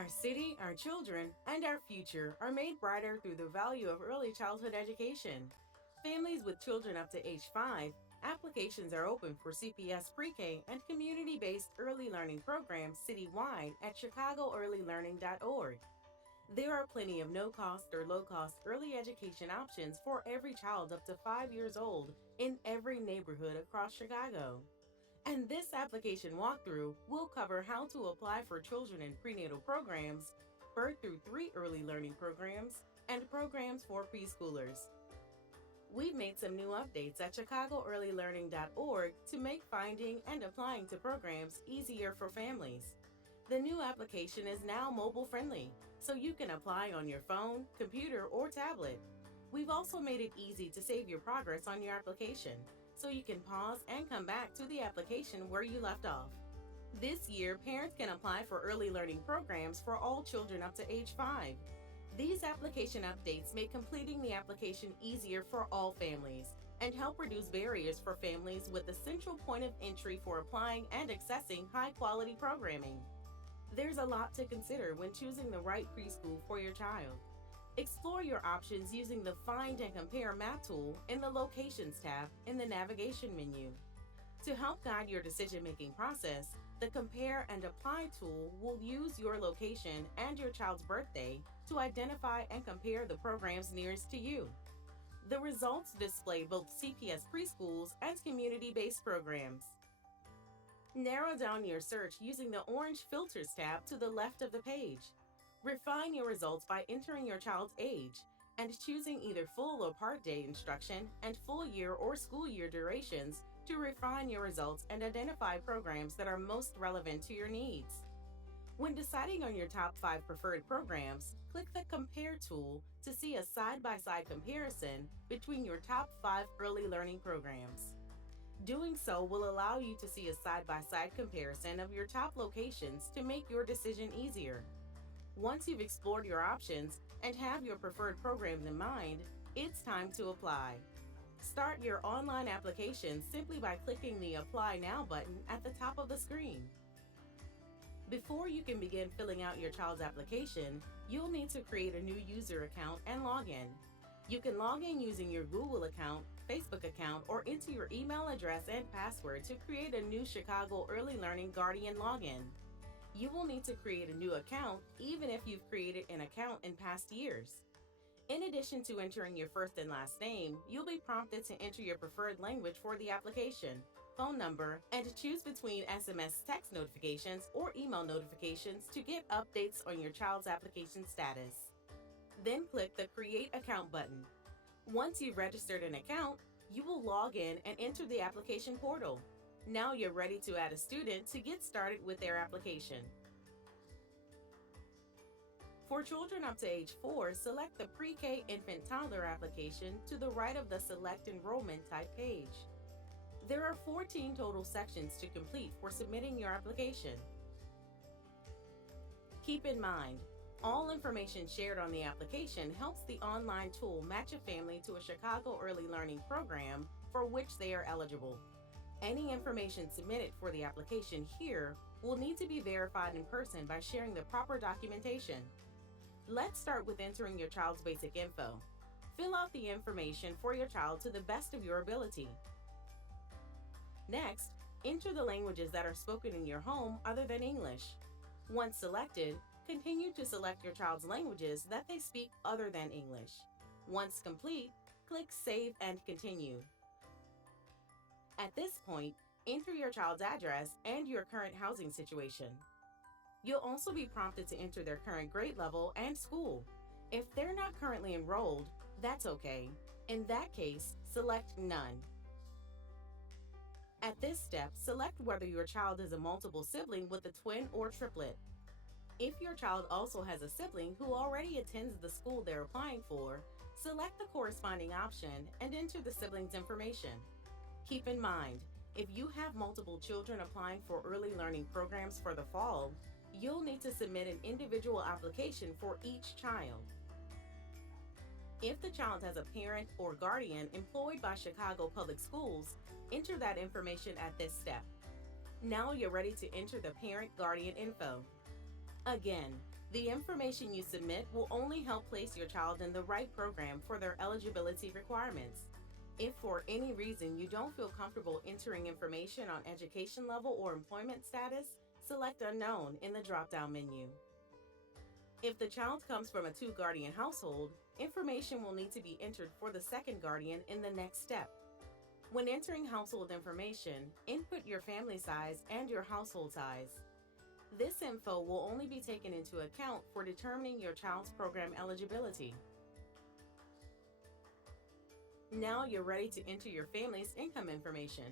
Our city, our children, and our future are made brighter through the value of early childhood education. Families with children up to age 5, applications are open for CPS pre-K and community-based early learning programs citywide at chicagoearlylearning.org. There are plenty of no-cost or low-cost early education options for every child up to 5 years old in every neighborhood across Chicago. And this application walkthrough will cover how to apply for children in prenatal programs, birth through 3 early learning programs, and programs for preschoolers. We've made some new updates at chicagoearlylearning.org to make finding and applying to programs easier for families. The new application is now mobile-friendly, so you can apply on your phone, computer, or tablet. We've also made it easy to save your progress on your application, so you can pause and come back to the application where you left off. This year, parents can apply for early learning programs for all children up to age 5. These application updates make completing the application easier for all families and help reduce barriers for families with a central point of entry for applying and accessing high-quality programming. There's a lot to consider when choosing the right preschool for your child. Explore your options using the Find and Compare map tool in the Locations tab in the navigation menu. To help guide your decision-making process, the Compare and Apply tool will use your location and your child's birthday to identify and compare the programs nearest to you. The results display both CPS preschools and community-based programs. Narrow down your search using the orange Filters tab to the left of the page. Refine your results by entering your child's age and choosing either full or part day instruction and full year or school year durations to refine your results and identify programs that are most relevant to your needs. When deciding on your top 5 preferred programs, click the Compare tool to see a side-by-side comparison between your top 5 early learning programs. Doing so will allow you to see a side-by-side comparison of your top locations to make your decision easier. Once you've explored your options and have your preferred programs in mind, it's time to apply. Start your online application simply by clicking the Apply Now button at the top of the screen. Before you can begin filling out your child's application, you'll need to create a new user account and log in. You can log in using your Google account, Facebook account, or enter your email address and password to create a new Chicago Early Learning Guardian login. You will need to create a new account even if you've created an account in past years. In addition to entering your first and last name, you'll be prompted to enter your preferred language for the application, phone number, and choose between SMS text notifications or email notifications to get updates on your child's application status. Then click the Create Account button. Once you've registered an account, you will log in and enter the application portal. Now you're ready to add a student to get started with their application. For children up to age 4, select the Pre-K Infant Toddler application to the right of the Select Enrollment Type page. There are 14 total sections to complete for submitting your application. Keep in mind, all information shared on the application helps the online tool match a family to a Chicago Early Learning program for which they are eligible. Any information submitted for the application here will need to be verified in person by sharing the proper documentation. Let's start with entering your child's basic info. Fill out the information for your child to the best of your ability. Next, enter the languages that are spoken in your home other than English. Once selected, continue to select your child's languages that they speak other than English. Once complete, click Save and Continue. At this point, enter your child's address and your current housing situation. You'll also be prompted to enter their current grade level and school. If they're not currently enrolled, that's okay. In that case, select None. At this step, select whether your child is a multiple sibling with a twin or triplet. If your child also has a sibling who already attends the school they're applying for, select the corresponding option and enter the sibling's information. Keep in mind, if you have multiple children applying for early learning programs for the fall, you'll need to submit an individual application for each child. If the child has a parent or guardian employed by Chicago Public Schools, enter that information at this step. Now you're ready to enter the parent-guardian info. Again, The information you submit will only help place your child in the right program for their eligibility requirements. If for any reason you don't feel comfortable entering information on education level or employment status, select Unknown in the drop-down menu. If the child comes from a two-guardian household, information will need to be entered for the second guardian in the next step. When entering household information, input your family size and your household size. This info will only be taken into account for determining your child's program eligibility. Now you're ready to enter your family's income information.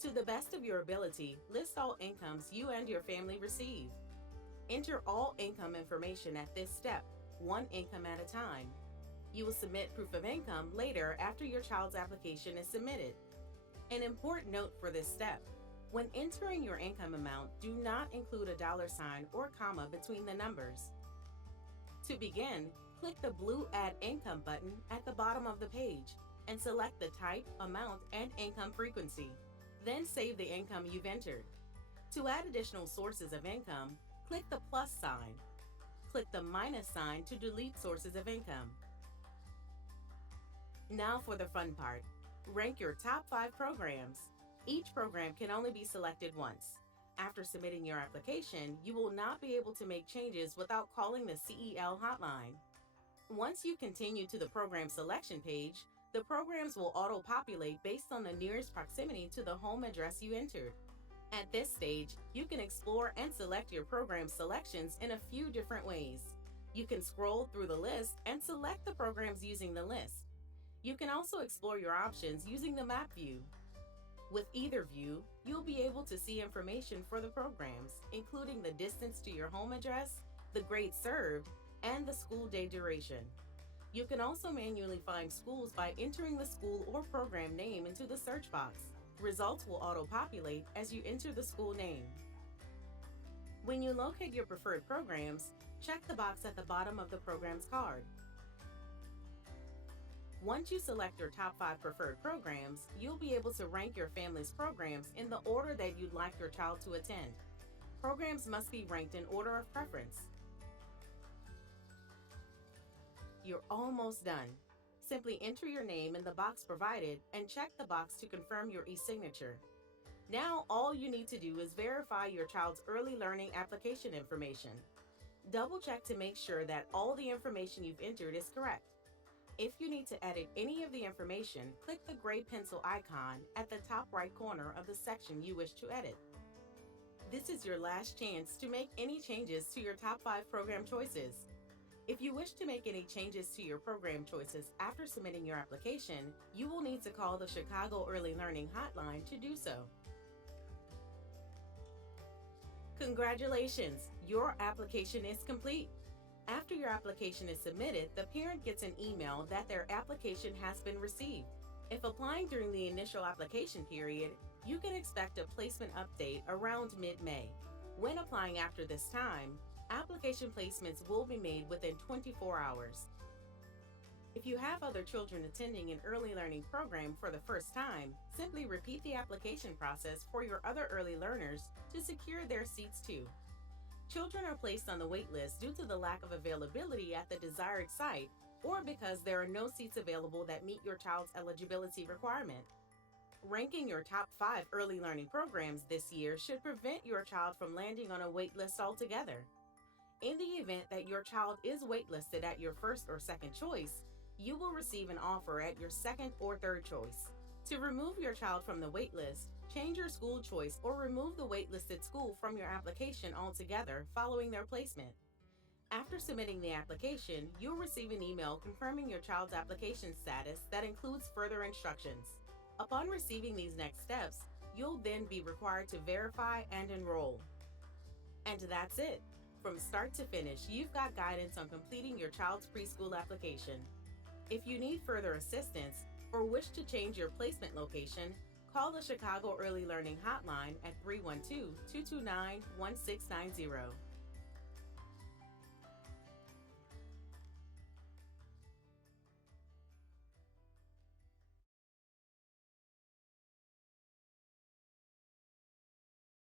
To the best of your ability, list all incomes you and your family receive. Enter all income information at this step, one income at a time. You will submit proof of income later after your child's application is submitted. An important note for this step: when entering your income amount, do not include a $ or comma between the numbers. To begin, click the blue Add Income button at the bottom of the page and select the type, amount, and income frequency. Then save the income you've entered. To add additional sources of income, click the plus sign. Click the minus sign to delete sources of income. Now for the fun part. Rank your top 5 programs. Each program can only be selected once. After submitting your application, you will not be able to make changes without calling the CEL hotline. Once you continue to the program selection page, the programs will auto-populate based on the nearest proximity to the home address you entered. At this stage, you can explore and select your program selections in a few different ways. You can scroll through the list and select the programs using the list. You can also explore your options using the map view. With either view, you'll be able to see information for the programs, including the distance to your home address, the grade served, and the school day duration. You can also manually find schools by entering the school or program name into the search box. Results will auto-populate as you enter the school name. When you locate your preferred programs, check the box at the bottom of the program's card. Once you select your top 5 preferred programs, you'll be able to rank your family's programs in the order that you'd like your child to attend. Programs must be ranked in order of preference. You're almost done. Simply enter your name in the box provided and check the box to confirm your e-signature. Now all you need to do is verify your child's early learning application information. Double check to make sure that all the information you've entered is correct. If you need to edit any of the information, click the gray pencil icon at the top right corner of the section you wish to edit. This is your last chance to make any changes to your top 5 program choices. If you wish to make any changes to your program choices after submitting your application, you will need to call the Chicago Early Learning Hotline to do so. Congratulations! Your application is complete. After your application is submitted, the parent gets an email that their application has been received. If applying during the initial application period, you can expect a placement update around mid-May. When applying after this time, application placements will be made within 24 hours. If you have other children attending an early learning program for the first time, simply repeat the application process for your other early learners to secure their seats too. Children are placed on the wait list due to the lack of availability at the desired site or because there are no seats available that meet your child's eligibility requirement. Ranking your top 5 early learning programs this year should prevent your child from landing on a wait list altogether. In the event that your child is waitlisted at your first or second choice, you will receive an offer at your second or third choice. To remove your child from the waitlist, change your school choice or remove the waitlisted school from your application altogether following their placement. After submitting the application, you'll receive an email confirming your child's application status that includes further instructions. Upon receiving these next steps, you'll then be required to verify and enroll. And that's it. From start to finish, you've got guidance on completing your child's preschool application. If you need further assistance or wish to change your placement location, call the Chicago Early Learning Hotline at 312-229-1690.